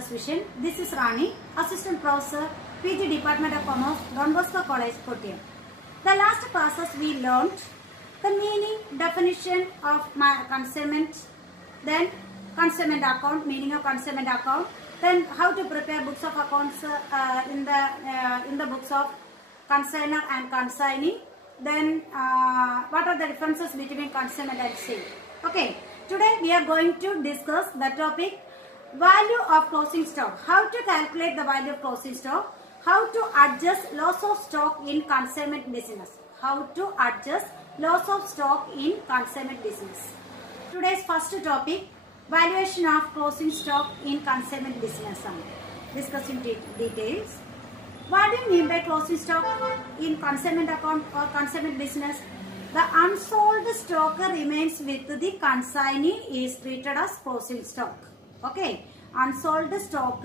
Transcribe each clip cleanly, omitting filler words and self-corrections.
Campus Vision. This is Rani, Assistant Professor, PG Department of Commerce, Don Bosco College, Kottayam. The last classes we learned the meaning, definition of my consignment, then consignment account, meaning of consignment account, then how to prepare books of accounts in the books of consignor and consignee, then what are the differences between consignment and sale. Okay, today we are going to discuss the topic value of closing stock, how to calculate the value of closing stock, how to adjust loss of stock in consignment business, how to adjust loss of stock in consignment business. Today's first topic, valuation of closing stock in consignment business. Discussing details. What do you mean by closing stock in consignment account or consignment business? The unsold stock remains with the consignee is treated as closing stock. Okay, unsold stock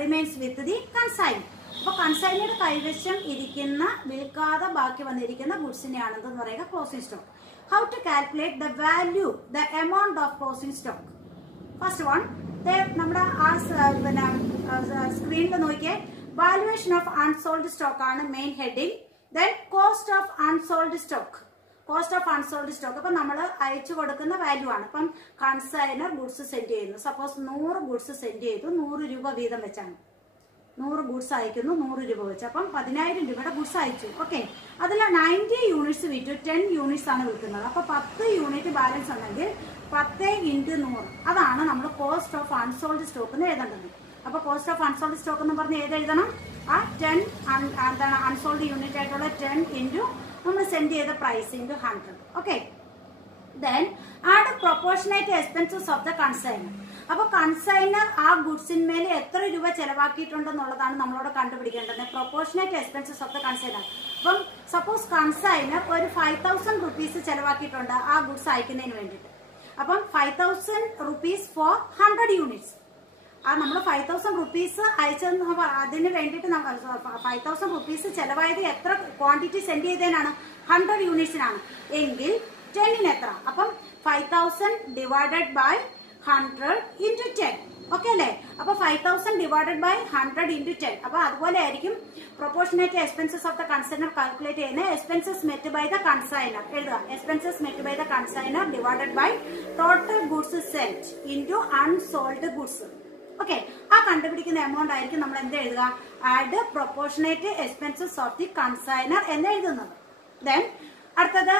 remains with the consignee. So, consignee കൈവശം ഇരിക്കുന്ന വിൽക്കാതെ ബാക്കി വന്നിരിക്കുന്ന ഗുഡ്സിനെയാണെന്ന് പറയുക closing stock. How to calculate the value, the amount of closing stock? First one, നമ്മുടെ സ്ക്രീനിൽ നോക്കിയേ, valuation of unsold stock ആണ് main heading. Then cost of unsold stock. Cost of unsold stock. അപ്പോൾ നമ്മൾ അയച്ചു കൊടുക്കുന്ന വാല്യൂ ആണ്. അപ്പം കൺസൈനർ ഗുഡ്സ് സെൻഡ് ചെയ്യുന്നു. സപ്പോസ് 100 ഗുഡ്സ് സെൻഡ് ചെയ്തു, 100 രൂപ വീതം വെച്ചാണ്. 100 ഗുഡ്സ് അയക്കുന്നു, 100 രൂപ വെച്ച്. അപ്പം 10,000 രൂപയുടെ ഗുഡ്സ് അയച്ചു. ഓക്കെ, അതിൽ 90 യൂണിറ്റ്സ് വിറ്റു, 10 യൂണിറ്റ്സ് ആണ് വിൽക്കുന്നത്. അപ്പോൾ 10 യൂണിറ്റ് ബാലൻസ് ഉണ്ടെങ്കിൽ 10 × 100 അതാണ് നമ്മൾ കോസ്റ്റ് ഓഫ് അൺസോൾഡ് സ്റ്റോക്ക് എന്ന് എഴുതേണ്ടത്. അപ്പോൾ കോസ്റ്റ് ഓഫ് അൺസോൾഡ് സ്റ്റോക്ക് എന്ന് പറഞ്ഞ് ഏതെഴുതണം? ആ 10 എന്താണ് അൺസോൾഡ് യൂണിറ്റ് ആയിട്ടുള്ള 10 ഇൻറ്റു നമ്മൾ സെൻഡ് ചെയ്ത price into 100. Okay, then add proportionate expenses of the consignor. അപ്പൊ കൺസൈനർ ആ ഗുഡ്സിന്മേൽ എത്ര രൂപ ചെലവാക്കിയിട്ടുണ്ടെന്നുള്ളതാണ് നമ്മളോട് കണ്ടുപിടിക്കേണ്ടത്. Proportionate expenses of the consignor. അപ്പം സപ്പോസ് കൺസൈനർ ഒരു 5,000 റുപ്പീസ് ചെലവാക്കിയിട്ടുണ്ട് ആ ഗുഡ്സ് അയക്കുന്നതിന് വേണ്ടിയിട്ട്. അപ്പം 5,000 റുപ്പീസ് ഫോർ 100 യൂണിറ്റ്സ്. ആ നമ്മൾ 5,000 റുപ്പീസ് അയച്ചെന്ന് അതിന് വേണ്ടിയിട്ട് 5,000 റുപ്പീസ് ചെലവായത് എത്ര ക്വാണ്ടിറ്റി സെൻഡ് ചെയ്തതിനാണ്? 100 യൂണിറ്റ്സിനാണ്. എങ്കിൽ 10ന് എത്ര? അപ്പം 5,000 ഡിവൈഡഡ് ബൈ 100 × 10. ഓക്കെ അല്ലേ? അപ്പൊ 5,000 ഡിവൈഡഡ് ബൈ 100 × 10. അപ്പൊ അതുപോലെ ആയിരിക്കും proportionate expenses of the consignor calculate ചെയ്യുന്നത്. Expenses met by the consignor എഴുതുക. Expenses met by the consignor divided by total goods send into unsold goods. Okay, ആ കണ്ടുപിടിക്കുന്ന എമൗണ്ട് ആയിരിക്കും നമ്മൾ എന്ത് എഴുതുക? Add proportionate expenses of the consignor എന്ന് എഴുതുന്നത്. ദെൻ അടുത്തത്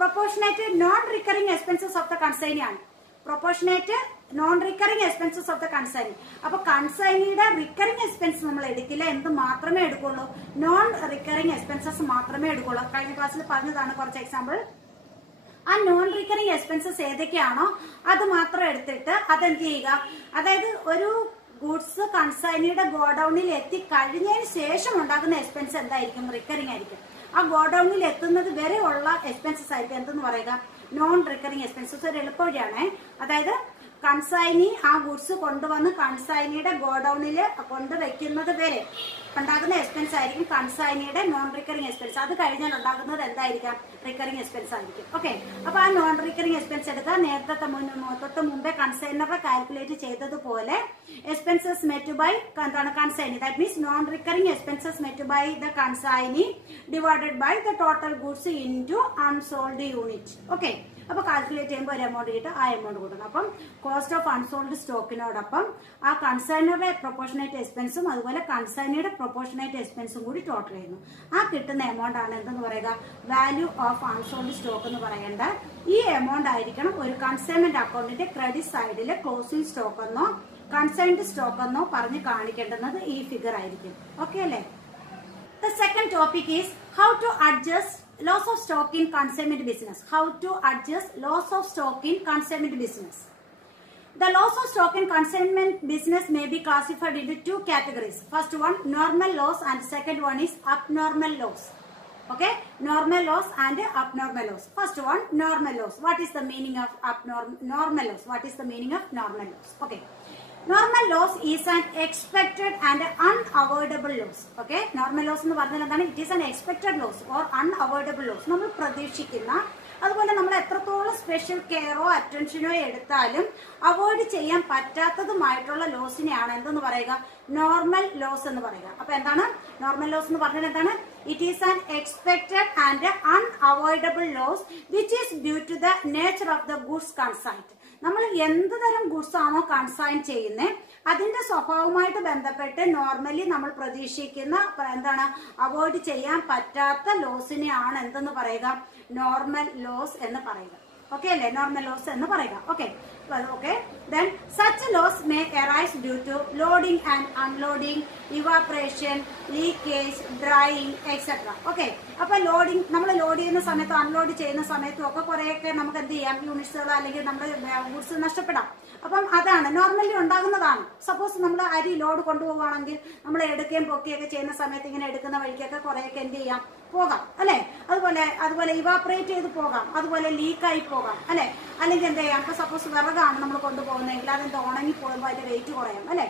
proportionate non recurring expenses of the consignee ആണ്. Proportionate non recurring expenses of the consignee. അപ്പൊ കൺസൈനിയുടെ റിക്കറിംഗ് എക്സ്പെൻസ് നമ്മൾ എടുക്കില്ല. എന്ത് മാത്രമേ എടുക്കുള്ളൂ? നോൺ റിക്കറിംഗ് എക്സ്പെൻസസ് മാത്രമേ എടുക്കുള്ളൂ. കഴിഞ്ഞ ക്ലാസ്സിൽ പറഞ്ഞതാണ് കുറച്ച് എക്സാമ്പിൾ. ആ നോൺ റിക്കറിംഗ് എക്സ്പെൻസസ് ഏതൊക്കെയാണോ അത് മാത്രം എടുത്തിട്ട് അതെന്ത് ചെയ്യുക? അതായത് ഒരു ഗുഡ്സ് കൺസൈനിയുടെ ഗോഡൌണിൽ എത്തി കഴിഞ്ഞതിന് ശേഷം ഉണ്ടാകുന്ന എക്സ്പെൻസ് എന്തായിരിക്കും? റിക്കറിംഗ് ആയിരിക്കും. ആ ഗോഡൌണിൽ എത്തുന്നത് വരെ ഉള്ള എക്സ്പെൻസസ് ആയിരിക്കും എന്തെന്ന് പറയുക? Non recurring expenses. ഒരു എളുപ്പവഴിയാണ്. അതായത് കൺസൈനി ആ ഗുഡ്സ് കൊണ്ടുവന്ന് കൺസൈനിയുടെ ഗോഡൌണിൽ കൊണ്ടുവയ്ക്കുന്നത് വരെ ഉണ്ടാകുന്ന എക്സ്പെൻസ് ആയിരിക്കും കൺസൈനിയുടെ നോൺ റിക്കറിംഗ് എക്സ്പെൻസ്. അത് കഴിഞ്ഞാൽ ഉണ്ടാകുന്നത് എന്തായിരിക്കാം? റിക്കറിംഗ് എക്സ്പെൻസ് ആയിരിക്കും. ഓക്കെ, അപ്പൊ ആ നോൺ റിക്കറിംഗ് എക്സ്പെൻസ് എടുക്കുക. നേരത്തെ തൊട്ട് മുമ്പേ കൺസൈനറെ കാൽക്കുലേറ്റ് ചെയ്തതുപോലെ എക്സ്പെൻസസ് മെറ്റ് ബൈ എന്താണ്? Consignee. That means non recurring expenses met by the consignee divided by the total goods into unsold unit. Okay, അപ്പൊ കാൽക്കുലേറ്റ് ചെയ്യുമ്പോൾ ഒരു എമൗണ്ട് കിട്ടും, ആ എമൗണ്ട് കൊടുക്കണം. അപ്പം കോസ്റ്റ് ഓഫ് അൺസോൾഡ് സ്റ്റോക്കിനോടൊപ്പം ആ കൺസൈനറുടെ പ്രൊപ്പോർഷനേറ്റ് എക്സ്പെൻസും അതുപോലെ കൺസൈനിയുടെ പ്രൊപ്പോർഷനേറ്റ് എക്സ്പെൻസും കൂടി ടോട്ടൽ ചെയ്യുന്നു. ആ കിട്ടുന്ന എമൗണ്ട് ആണ് എന്തെന്ന് പറയുക? വാല്യൂ ഓഫ് അൺസോൾഡ് സ്റ്റോക്ക് എന്ന് പറയേണ്ട ഈ എമൗണ്ട് ആയിരിക്കണം ഒരു കൺസൈൻമെന്റ് അക്കൗണ്ടിന്റെ ക്രെഡിറ്റ് സൈഡിൽ ക്ലോസിംഗ് സ്റ്റോക്ക് എന്നോ കൺസൈൻഡ് സ്റ്റോക്ക് എന്നോ പറഞ്ഞ് കാണിക്കേണ്ടുന്നത് ഈ ഫിഗർ ആയിരിക്കും. ഓക്കെ അല്ലേ? The second topic is how to adjust loss of stock in consignment business. How to adjust loss of stock in consignment business. The loss of stock in consignment business may be classified into two categories. First one, normal loss, and second one is abnormal loss. Okay, normal loss and abnormal loss. First one, normal loss. What is the meaning of normal loss? What is the meaning of normal loss? Okay. Normal loss is an expected and unavoidable loss. Okay, normal loss എന്ന് പറഞ്ഞാൽ എന്താണ്? It is an expected loss or unavoidable loss. നമ്മൾ പ്രതീക്ഷിക്കുന്ന അതുപോലെ നമ്മൾ എത്രത്തോളം special കെയറോ അറ്റൻഷനോ എടുത്താലും avoid ചെയ്യാൻ പറ്റാത്തതുമായിട്ടുള്ള ലോസിനെയാണ് എന്തെന്ന് പറയുക, നോർമൽ ലോസ് എന്ന് പറയുക. അപ്പൊ എന്താണ് നോർമൽ ലോസ് എന്ന് പറഞ്ഞാൽ എന്താണ്? It is an expected and unavoidable loss which is due to the nature of the goods consigned. നമ്മൾ എന്ത് തരം ഗുഡ്സ് ആണോ കൺസൈൻ ചെയ്യുന്നത് അതിന്റെ സ്വഭാവമായിട്ട് ബന്ധപ്പെട്ട് നോർമലി നമ്മൾ പ്രതീക്ഷിക്കുന്ന എന്താണ് അവോയ്ഡ് ചെയ്യാൻ പറ്റാത്ത ലോസിനെയാണ് എന്തെന്ന് പറയുക, നോർമൽ ലോസ് എന്ന് പറയുക. ഓക്കെ അല്ലേ? നോർമൽ ലോസ് എന്ന് പറയുക. Okay okay then such loss may arise due to loading and unloading, evaporation, leakage, drying, etc. Okay, അപ്പൊ ലോഡിങ് നമ്മൾ ലോഡ് ചെയ്യുന്ന സമയത്തും അൺലോഡ് ചെയ്യുന്ന സമയത്തും ഒക്കെ കുറെയൊക്കെ നമുക്ക് എന്ത് ചെയ്യാം, യൂണിറ്റ്സുകൾ അല്ലെങ്കിൽ നമ്മുടെ ഗുഡ്സ് നഷ്ടപ്പെടാം. അപ്പം അതാണ് നോർമലി ഉണ്ടാകുന്നതാണ്. സപ്പോസ് നമ്മൾ അരി ലോഡ് കൊണ്ടുപോവുകയാണെങ്കിൽ നമ്മൾ എടുക്കുകയും പൊക്കുകയൊക്കെ ചെയ്യുന്ന സമയത്ത് ഇങ്ങനെ എടുക്കുന്ന വഴിക്കൊക്കെ കുറെയൊക്കെ എന്ത് ചെയ്യാം, പോകാം അല്ലെ. അതുപോലെ ഇവാപറേറ്റ് ചെയ്ത് പോകാം, അതുപോലെ ലീക്കായി പോകാം അല്ലെ. അല്ലെങ്കിൽ എന്ത് ചെയ്യാം, ഇപ്പൊ സപ്പോസ് വിറകാണ് നമ്മൾ കൊണ്ടുപോകുന്നതെങ്കിൽ അതെന്ത് ഉണങ്ങി പോകുമ്പോൾ അതിന്റെ വെയിറ്റ് കുറയാം അല്ലെ.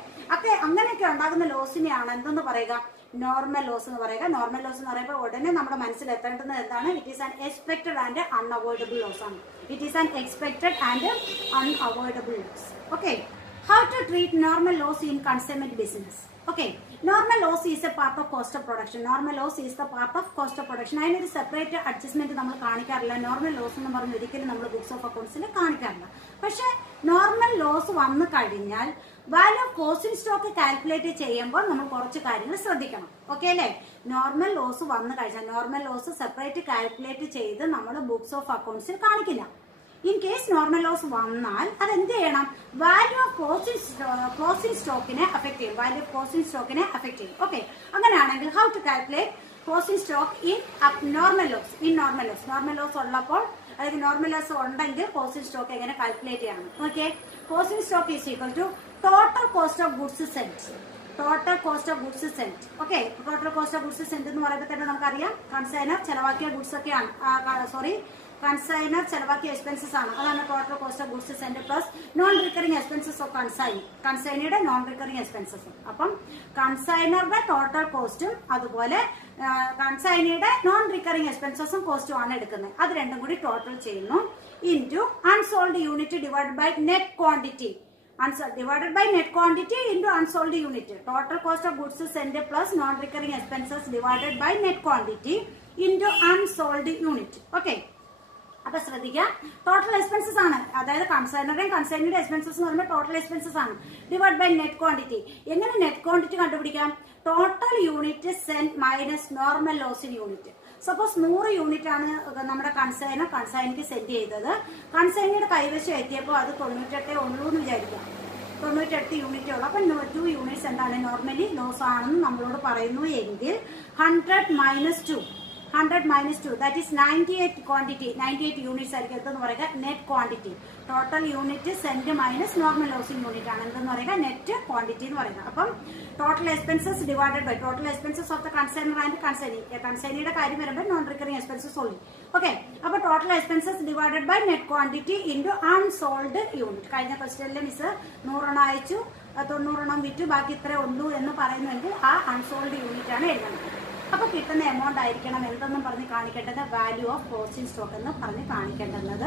അങ്ങനെയൊക്കെ ഉണ്ടാകുന്ന ലോസിനെയാണ് എന്തെന്ന് പറയുക, നോർമൽ ലോസ് എന്ന് പറയുക. നോർമൽ ലോസ് എന്ന് പറയുമ്പോൾ ഉടനെ നമ്മുടെ മനസ്സിൽ എത്തേണ്ടുന്നത് എന്താണ്? It is an expected and unavoidable loss ആണ്. It is an expected and unavoidable loss. Okay, how to treat normal loss in consumer business. Okay, normal loss is a part of cost of production. Normal loss is the part of cost of production. അതിനൊരു separate adjustment നമ്മൾ കാണിക്കാറില്ല. Normal loss എന്ന് പറഞ്ഞ് ഒരിക്കലും നമ്മൾ books of അക്കൗണ്ട്സിൽ കാണിക്കാറില്ല. പക്ഷെ normal loss വന്നു കഴിഞ്ഞാൽ value of closing stock calculate ചെയ്യുമ്പോൾ നമ്മൾ കുറച്ച് കാര്യങ്ങൾ ശ്രദ്ധിക്കണം. ഓക്കെ അല്ലേ? നോർമൽ ലോസ് വന്നു കഴിഞ്ഞാൽ നോർമൽ ലോസ് സെപ്പറേറ്റ് കാൽക്കുലേറ്റ് ചെയ്ത് നമ്മൾ ബുക്സ് ഓഫ് അക്കൗണ്ട്സിൽ കാണിക്കില്ല. ഇൻ കേസ് നോർമൽ ലോസ് വന്നാൽ അത് എന്ത് ചെയ്യണം, വാല്യൂ ഓഫ് ക്ലോസിംഗ് സ്റ്റോക്കിനെ അഫക്ട് ചെയ്യും. വാല്യൂ ഓഫ് ക്ലോസിംഗ് സ്റ്റോക്കിനെ അഫക്ട് ചെയ്യും. ഓക്കെ, അങ്ങനെയാണെങ്കിൽ how to calculate closing stock in normal loss. Normal loss ഉള്ളപ്പോൾ അതായത് നോർമൽ ലോസ് ഉണ്ടെങ്കിൽ ക്ലോസിംഗ് സ്റ്റോക്ക് എങ്ങനെ കാൽക്കുലേറ്റ് ചെയ്യണം. Okay, closing stock is equal to total cost of goods sent. Total cost of goods sent. Okay, total cost of goods sent എന്ന് പറയുമ്പോൾ തന്നെ നമുക്കറിയാം consignor ചെലവാക്കിയ ഗുഡ്സ് ഒക്കെയാണ്. കൺസൈനർ ചെലവാക്കിയ എക്സ്പെൻസസ് ആണ്. അതാണ് total cost of goods sent plus non recurring expenses of കൺസൈനിയുടെ non recurring എക്സ്പെൻസസും. അപ്പം കൺസൈനറുടെ ടോട്ടൽ കോസ്റ്റും അതുപോലെ കൺസൈനിയുടെ നോൺ റിക്കറിംഗ് എക്സ്പെൻസസും കോസ്റ്റും ആണ് എടുക്കുന്നത്. അത് രണ്ടും കൂടി ടോട്ടൽ ചെയ്യുന്നു into unsold unit divide by net quantity. Divided by net quantity into unsold unit. Total cost of goods sent plus non-recurring expenses divided by net quantity into unsold unit. Okay. അപ്പൊ ശ്രദ്ധിക്കുക, total expenses ആണ്. അതായത് കൺസൈനറുടെ expenses എന്ന് പറയുമ്പോൾ total expenses ആണ്. Divide by net quantity. എങ്ങനെ net quantity കണ്ടുപിടിക്കാം? Total unit sent minus normal loss in unit. Suppose 100 unit ആണ് നമ്മുടെ കൺസൈനിക്ക് സെന്റ് ചെയ്തത്. കൺസൈനിയുടെ കൈവശം എത്തിയപ്പോൾ അത് 98 ഉള്ളൂ എന്ന് വിചാരിക്കാം. 98 യൂണിറ്റേ ഉള്ളൂ. അപ്പൊ 2 യൂണിറ്റ്സ് എന്താണ് നോർമലി ലോസ് ആണെന്ന് നമ്മളോട് പറയുന്നു എങ്കിൽ 100 minus 2 that is 98 quantity. 98 units ആയിരിക്കും എന്തെന്ന് പറയുക, net quantity. Total unit sent minus normal losing unit ആണ് എന്തെന്ന് പറയുക, നെറ്റ് ക്വാണ്ടിറ്റി എന്ന് പറയുന്നത്. അപ്പം total expenses divided by total expenses of the consignor and കൺസൈനിയുടെ കാര്യം വരുമ്പോൾ നോൺ റിക്കറിംഗ് എക്സ്പെൻസസ് ഉള്ളൂ. ഓക്കെ, അപ്പൊ total expenses divided by net quantity into unsold unit. കഴിഞ്ഞ ക്വസ്റ്റ്യനിൽ മിസ് 100 അയച്ചു, 90 വിറ്റു, ബാക്കി ഇത്രേ ഉള്ളൂ എന്ന് പറയുന്നുവെങ്കിൽ ആ അൺസോൾഡ് യൂണിറ്റ് ആണ് എഴുതുന്നത്. അപ്പൊ കിട്ടുന്ന എമൗണ്ട് ആയിരിക്കണം എന്തെന്നും പറഞ്ഞ് കാണിക്കേണ്ടത്, വാല്യൂ ഓഫ് ക്ലോസിംഗ് സ്റ്റോക്ക് എന്ന് പറഞ്ഞ് കാണിക്കേണ്ടത്.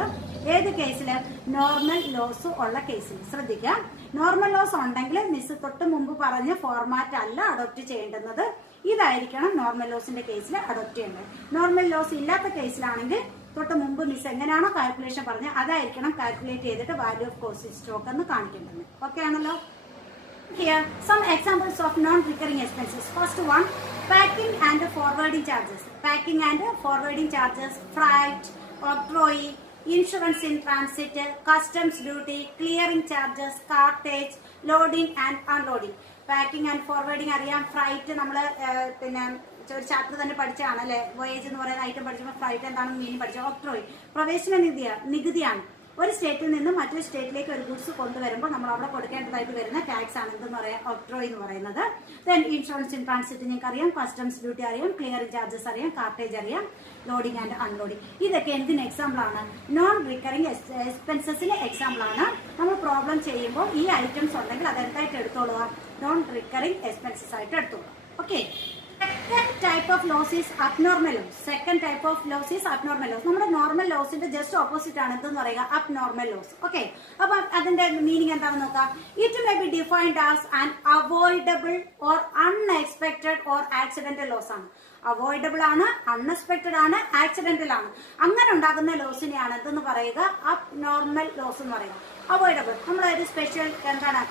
ഏത് കേസിൽ? നോർമൽ ലോസ് ഉള്ള കേസിൽ. ശ്രദ്ധിക്കുക, നോർമൽ ലോസ് ഉണ്ടെങ്കിൽ മിസ് തൊട്ട് മുമ്പ് പറഞ്ഞ ഫോർമാറ്റ് അല്ല അഡോപ്റ്റ് ചെയ്യേണ്ടുന്നത്. ഇതായിരിക്കണം നോർമൽ ലോസിന്റെ കേസിൽ അഡോപ്റ്റ് ചെയ്യേണ്ടത്. നോർമൽ ലോസ് ഇല്ലാത്ത കേസിലാണെങ്കിൽ തൊട്ട് മുമ്പ് മിസ് എങ്ങനെയാണോ കാൽക്കുലേഷൻ പറഞ്ഞത് അതായിരിക്കണം കാൽക്കുലേറ്റ് ചെയ്തിട്ട് വാല്യൂ ഓഫ് ക്ലോസിംഗ് സ്റ്റോക്ക് എന്ന് കാണിക്കേണ്ടത്. ഓക്കെ ആണല്ലോ? Here some examples of non-recurring expenses. First one, packing and forwarding charges. Packing and forwarding charges, freight, octroi, insurance in transit, customs duty, clearing charges, cartage, loading and unloading. Packing and forwarding അറിയാം. Freight നമ്മള് പിന്നെ ഒരു chapter തന്നെ പഠിച്ചതാണ് അല്ലെ. Voyage എന്ന് പറയുന്ന item പഠിച്ചപ്പോൾ ഫ്രൈറ്റ് എന്താണെന്ന് മീനിങ് പഠിച്ചു. ഒക്ട്രോയ് പ്രവേശന നികുതിയാണ്. ഒരു സ്റ്റേറ്റിൽ നിന്നും മറ്റൊരു സ്റ്റേറ്റിലേക്ക് ഒരു ഗുഡ്സ് കൊണ്ടുവരുമ്പോൾ നമ്മൾ അവിടെ കൊടുക്കേണ്ടതായിട്ട് വരുന്ന ടാക്സ് ആണ് എന്തെന്ന് പറയാം, ഒക്ട്രോയ് എന്ന് പറയുന്നത്. ദെൻ ഇൻഷുറൻസ് ഇൻ ട്രാൻസിറ്റ് നിങ്ങൾക്ക് അറിയാം, കസ്റ്റംസ് ഡ്യൂട്ടി അറിയാം, ക്ലിയറിംഗ് ചാർജസ് അറിയാം, കാർട്ടേജ് അറിയാം, ലോഡിംഗ് ആൻഡ് അൺലോഡിംഗ്. ഇതൊക്കെ എന്തിന് എക്സാമ്പിൾ ആണ്? നോൺ റിക്കറിംഗ് എക്സ്പെൻസസിന് എക്സാമ്പിൾ ആണ്. നമ്മൾ പ്രോബ്ലം ചെയ്യുമ്പോൾ ഈ ഐറ്റംസ് ഉണ്ടെങ്കിൽ അതെന്തായിട്ട് എടുത്തോളുക, നോൺ റിക്കറിംഗ് എക്സ്പെൻസസ് ആയിട്ട് എടുത്തോളൂ. Okay, second type type of loss is abnormal loss. Second type of loss is abnormal loss. നമ്മുടെ നോർമൽ ലോസിന്റെ ജസ്റ്റ് ഓപ്പോസിറ്റ് ആണ് എന്തെന്ന് പറയുക അബ്നോർമൽ ലോസ്. ഓക്കെ, അപ്പൊ അതിന്റെ മീനിങ് എന്താണെന്ന് നോക്കാം. It may be defined as an avoidable or unexpected or accidental loss ആണ്. Avoidable ആണ്, അൺഎക്സ്പെക്ടഡ് ആണ്, ആക്സിഡന്റൽ ആണ്. അങ്ങനെ ഉണ്ടാകുന്ന ലോസിനെയാണ് എന്തെന്ന് പറയുക അബ്നോർമൽ ലോസ് എന്ന് പറയുക. അവോയ്ഡബിൾ നമ്മളൊരു സ്പെഷ്യൽ എന്താണ്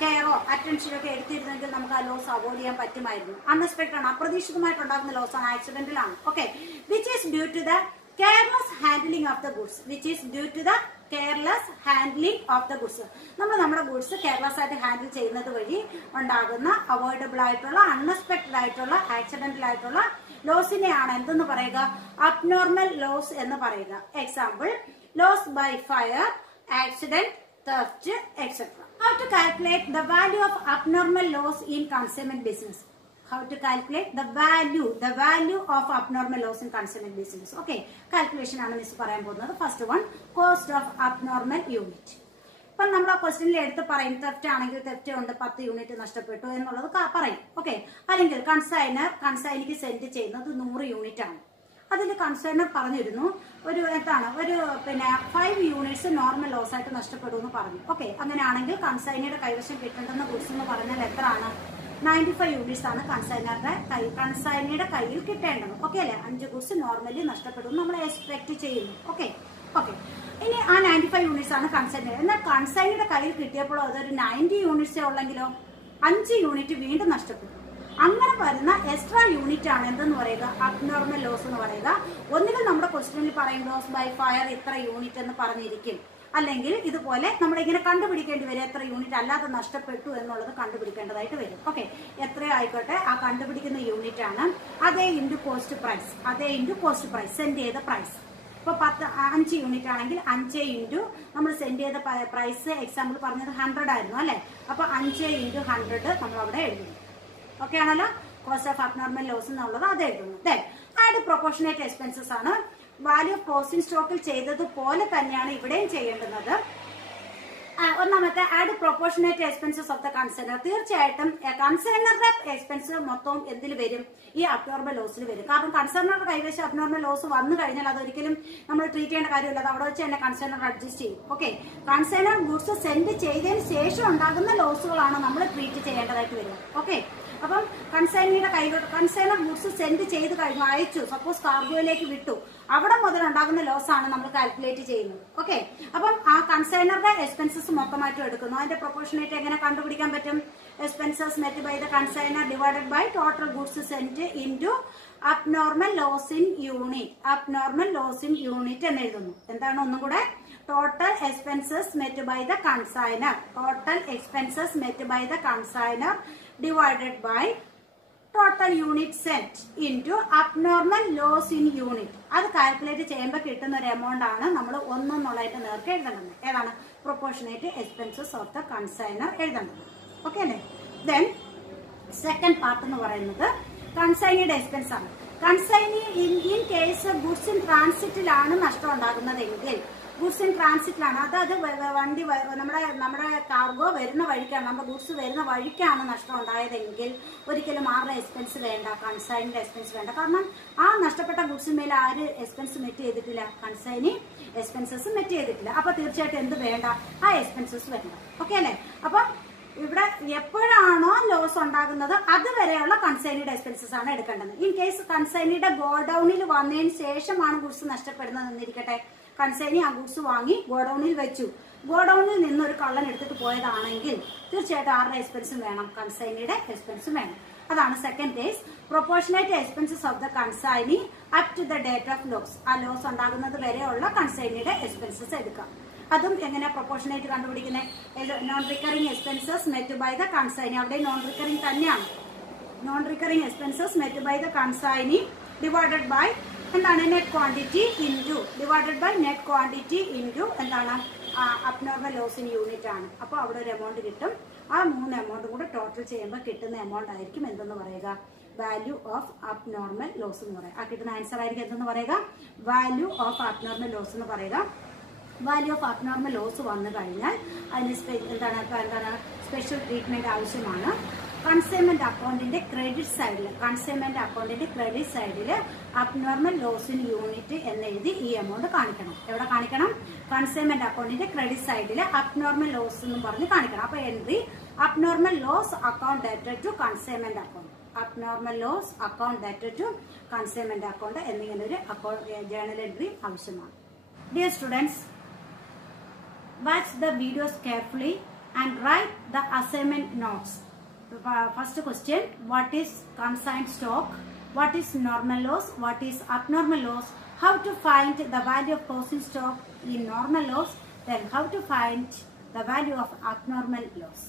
കെയറോ അറ്റൻഷനോ ഒക്കെ എടുത്തിരുന്നെങ്കിൽ നമുക്ക് ആ ലോസ് അവോയ്ഡ് ചെയ്യാൻ പറ്റുമായിരുന്നു. അൺഎക്സ്പെക്ടഡ് ആണ്, അപ്രതീക്ഷിതമായിട്ടുണ്ടാകുന്ന ലോസ് ആണ്, ആക്സിഡന്റൽ ആണ്. Okay, which is due to the careless handling of the goods. Which is due to the careless handling of the goods. നമ്മൾ നമ്മുടെ ഗുഡ്സ് കെയർലെസ് ആയിട്ട് ഹാൻഡിൽ ചെയ്യുന്നത് വഴി ഉണ്ടാകുന്ന അവോയ്ഡബിൾ ആയിട്ടുള്ള അൺഎക്സ്പെക്ടഡ് ആയിട്ടുള്ള ആക്സിഡന്റൽ ആയിട്ടുള്ള ലോസിനെയാണ് എന്തെന്ന് പറയുക അബ്നോർമൽ ലോസ് എന്ന് പറയുക. Example loss by fire, accident, theft, etc. How to calculate the value of abnormal loss in consignment business? How to calculate the value of abnormal loss in consignment business? Okay, calculation ആണ് miss പറയാൻ പോകുന്നത്. First one, cost of abnormal unit. ഇപ്പം നമ്മൾ ആ ക്വസ്റ്റ്യനിൽ എടുത്ത് പറയും theft ആണെങ്കിൽ തെഫ്റ്റ് കൊണ്ട് 10 യൂണിറ്റ് നഷ്ടപ്പെട്ടു എന്നുള്ളത് പറയും. ഓക്കെ, അല്ലെങ്കിൽ കൺസൈനിക്ക് സെൻഡ് ചെയ്യുന്നത് 100 യൂണിറ്റ് ആണ്. അതിൽ കൺസൈനർ പറഞ്ഞിരുന്നു ഒരു 5 യൂണിറ്റ്സ് നോർമൽ ലോസ് ആയിട്ട് നഷ്ടപ്പെടും എന്ന് പറഞ്ഞു. ഓക്കെ, അങ്ങനെയാണെങ്കിൽ കൺസൈനിയുടെ കൈവശം കിട്ടേണ്ടുന്ന ഗുഡ്സ് എന്ന് പറഞ്ഞാൽ എത്രയാണ്? 95 യൂണിറ്റ്സ് ആണ് കൺസൈനിയുടെ കയ്യിൽ കിട്ടേണ്ടത്. ഓക്കെ അല്ലെ, 5 ഗുഡ്സ് നോർമലി നഷ്ടപ്പെടും നമ്മൾ എക്സ്പെക്ട് ചെയ്യുന്നു. ഓക്കെ, ഇനി ആ 95 യൂണിറ്റ്സ് ആണ് കൺസൈനി. എന്നാൽ കൺസൈനിയുടെ കയ്യിൽ കിട്ടിയപ്പോൾ അതൊരു 90 യൂണിറ്റ്സേ ഉള്ളെങ്കിലോ 5 യൂണിറ്റ് വീണ്ടും നഷ്ടപ്പെടും. അങ്ങനെ വരുന്ന എക്സ്ട്രാ യൂണിറ്റ് ആണ് എന്തെന്ന് പറയുക അബ്നോർമൽ ലോസ് എന്ന് പറയുക. ഒന്നുകിൽ നമ്മുടെ ക്വസ്റ്റ്യനിൽ പറയും ലോസ് ബൈ ഫയർ ഇത്ര യൂണിറ്റ് എന്ന് പറഞ്ഞിരിക്കും, അല്ലെങ്കിൽ ഇതുപോലെ നമ്മളിങ്ങനെ കണ്ടുപിടിക്കേണ്ടി വരും എത്ര യൂണിറ്റ് അല്ലാതെ നഷ്ടപ്പെട്ടു എന്നുള്ളത് കണ്ടുപിടിക്കേണ്ടതായിട്ട് വരും. ഓക്കെ, എത്രയോ ആയിക്കോട്ടെ, ആ കണ്ടുപിടിക്കുന്ന യൂണിറ്റ് ആണ് അതേ ഇൻറ്റു കോസ്റ്റ് പ്രൈസ് സെൻഡ് ചെയ്ത പ്രൈസ്. ഇപ്പൊ 5 യൂണിറ്റ് ആണെങ്കിൽ 5 ഇൻറ്റു നമ്മൾ സെൻഡ് ചെയ്ത പ്രൈസ് എക്സാമ്പിൾ പറഞ്ഞത് 100 ആയിരുന്നു അല്ലെ. അപ്പൊ 5 ഇൻറ്റു 100 നമ്മൾ അവിടെ എഴുതുന്നു. ഓക്കെ ആണല്ലോ, കോസ്റ്റ് ഓഫ് അബ്നോർമൽ ലോസ് എന്നുള്ളത് അത് എഴുതുന്നു. ആഡ് പ്രൊപ്പോർഷനേറ്റ് എക്സ്പെൻസസ് ആണ്. വാല്യൂ ഓഫ് ക്ലോസിംഗ് സ്റ്റോക്കിൽ ചെയ്തതുപോലെ തന്നെയാണ് ഇവിടെയും ചെയ്യേണ്ടുന്നത്. ഒന്നാമത്തെ add proportionate expenses of the consignor. തീർച്ചയായിട്ടും കൺസൈനറുടെ എക്സ്പെൻസ് മൊത്തം എന്തിൽ വരും? ഈ അബ്നോർമൽ ലോസിൽ വരും. കാരണം കൺസൈനറുടെ കൈവശം അബ്നോർമൽ ലോസ് വന്നു കഴിഞ്ഞാൽ അതൊരിക്കലും നമ്മൾ ട്രീറ്റ് ചെയ്യേണ്ട കാര്യമില്ല, അത് അവിടെ വെച്ച് തന്നെ കൺസൈനർ അഡ്ജസ്റ്റ് ചെയ്യും. ഓക്കെ, കൺസൈനർ ഗുഡ്സ് സെൻഡ് ചെയ്തതിന് ശേഷം ഉണ്ടാകുന്ന ലോസുകളാണ് നമ്മൾ ട്രീറ്റ് ചെയ്യേണ്ടതായിട്ട് വരിക. ഓക്കെ, അപ്പം കൺസൈനർ ഗുഡ്സ് സെൻഡ് ചെയ്ത് കഴിഞ്ഞു, അയച്ചു, സപ്പോസ് കാർഗോയിലേക്ക് വിട്ടു, അവിടെ മുതൽ ഉണ്ടാകുന്ന ലോസ് ആണ് നമ്മൾ കാൽക്കുലേറ്റ് ചെയ്യുന്നത്. ഓക്കെ, അപ്പം ആ കൺസൈനറുടെ എക്സ്പെൻസസ് മൊത്തമായിട്ടും എടുക്കുന്നു. അതിന്റെ പ്രൊപ്പോർഷനേറ്റ് എങ്ങനെ കണ്ടുപിടിക്കാൻ പറ്റും? Expenses met by the consignor divided by total goods send into abnormal loss in unit എന്ന് എഴുതുന്നു. എന്താണ് ഒന്നും കൂടെ? Total expenses met by the consignor divided by total unit sent into abnormal loss in unit. അത് calculate ചെയ്യുമ്പോൾ കിട്ടുന്ന ഒരു amount ആണ് നമ്മൾ 1 എന്നുള്ളതിന്റെ നേർക്ക് എഴുതേണ്ടത്. ഏതാണ്? Proportionate expenses of the consignor എഴുതേണ്ടത്. ഓക്കെ അല്ലേ? ദെൻ സെക്കൻഡ് പാർട്ട് എന്ന് പറയുന്നത് കൺസൈനിയുടെ എക്സ്പെൻസ് ആണ്. Consignee in case goods in ട്രാൻസിറ്റിലാണ് നഷ്ടം ഉണ്ടാകുന്നതെങ്കിൽ, ഗുഡ്സ് ഇൻ ട്രാൻസിറ്റിലാണ്, അതായത് വണ്ടി നമ്മുടെ കാർഗോ വരുന്ന വഴിക്കാണ്, നമ്മുടെ ഗുഡ്സ് വരുന്ന വഴിക്കാണ് നഷ്ടം ഉണ്ടായതെങ്കിൽ ഒരിക്കലും ആരുടെ എക്സ്പെൻസ് വേണ്ട? കൺസൈനിയുടെ എക്സ്പെൻസ് വേണ്ട. കാരണം ആ നഷ്ടപ്പെട്ട ഗുഡ്സിന്മേൽ ആര് എക്സ്പെൻസ് മെറ്റ് ചെയ്തിട്ടില്ല? കൺസൈനി എക്സ്പെൻസസ് മെറ്റ് ചെയ്തിട്ടില്ല. അപ്പൊ തീർച്ചയായിട്ടും എന്ത് വേണ്ട? ആ എക്സ്പെൻസസ് വേണ്ട. ഓക്കെ അല്ലെ? അപ്പൊ ഇവിടെ എപ്പോഴാണോ ലോസ് ഉണ്ടാകുന്നത് അതുവരെയുള്ള കൺസൈനിയുടെ എക്സ്പെൻസസ് ആണ് എടുക്കേണ്ടത്. ഇൻ കേസ് കൺസൈനിയുടെ ഗോഡൌണിൽ വന്നതിന് ശേഷമാണ് ഗുഡ്സ് നഷ്ടപ്പെടുന്നത് എന്നിരിക്കട്ടെ, കൺസൈനി ആ ഗുഡ്സ് വാങ്ങി ഗോഡൌണിൽ വെച്ചു, ഗോഡൌണിൽ നിന്ന് ഒരു കള്ളൻ എടുത്തിട്ട് പോയതാണെങ്കിൽ തീർച്ചയായിട്ടും ആരുടെ എക്സ്പെൻസും വേണം? കൺസൈനിയുടെ എക്സ്പെൻസും വേണം. അതാണ് second case. Proportionate expenses of the consignee up to the date of loss. ആ ലോസ് ഉണ്ടാകുന്നത് വരെയുള്ള കൺസൈനിയുടെ എക്സ്പെൻസസ് എടുക്കാം. അതും എങ്ങനെ പ്രൊപ്പോർഷനേറ്റ് കണ്ടുപിടിക്കുന്നത്? Non recurring expenses met by the consignee. അവിടെ നോൺ റിക്കറിംഗ് തന്നെയാണ്. Non recurring expenses met by the consignee divided by എന്താണ്? നെറ്റ് ക്വാണ്ടിറ്റി ഇൻറ്റു എന്താണ്? അബ്നോർമൽ ലോസ് ഇൻ യൂണിറ്റ് ആണ്. അപ്പോൾ അവിടെ ഒരു എമൗണ്ട് കിട്ടും. ആ 3 എമൗണ്ടും കൂടെ ടോട്ടൽ ചെയ്യുമ്പോൾ കിട്ടുന്ന എമൗണ്ട് ആയിരിക്കും എന്തെന്ന് പറയുക? വാല്യൂ ഓഫ് അബ്നോർമൽ ലോസ് എന്ന് പറയുക. ആ കിട്ടുന്ന ആൻസർ ആയിരിക്കും എന്തെന്ന് പറയുക? വാല്യൂ ഓഫ് അബ്നോർമൽ ലോസ് എന്ന് പറയുക. വാല്യൂ ഓഫ് അബ്നോർമൽ ലോസ് വന്നു കഴിഞ്ഞാൽ അതിന് എന്താണ് സ്പെഷ്യൽ ട്രീറ്റ്മെന്റ് ആവശ്യമാണ്. കൺസൈൻമെന്റ് അക്കൗണ്ടിന്റെ ക്രെഡിറ്റ് സൈഡിൽ അബ്നോർമൽ ലോസിന് യൂണിറ്റ് എന്നെഴുതി ഈ എമൗണ്ട് കാണിക്കണം. എവിടെ കാണിക്കണം? കൺസൈൻമെന്റ് അക്കൗണ്ടിന്റെ ക്രെഡിറ്റ് സൈഡിൽ അബ്നോർമൽ ലോസ് എന്ന് പറഞ്ഞ് കാണിക്കണം. അപ്പൊ എൻട്രി അബ്നോർമൽ ലോസ് അക്കൗണ്ട് ഡെറ്റഡ് to consignment account, abnormal loss account ഡെറ്റഡ് ടു കൺസൈൻമെന്റ് അക്കൗണ്ട് എന്നിങ്ങനെ ഒരു ജേണൽ എൻട്രി ആവശ്യമാണ്. Dear students, watch the videos carefully and write the assignment notes. First question, what is consigned stock? What is normal loss? What is abnormal loss? How to find the value of closing stock in normal loss? Then how to find the value of abnormal loss?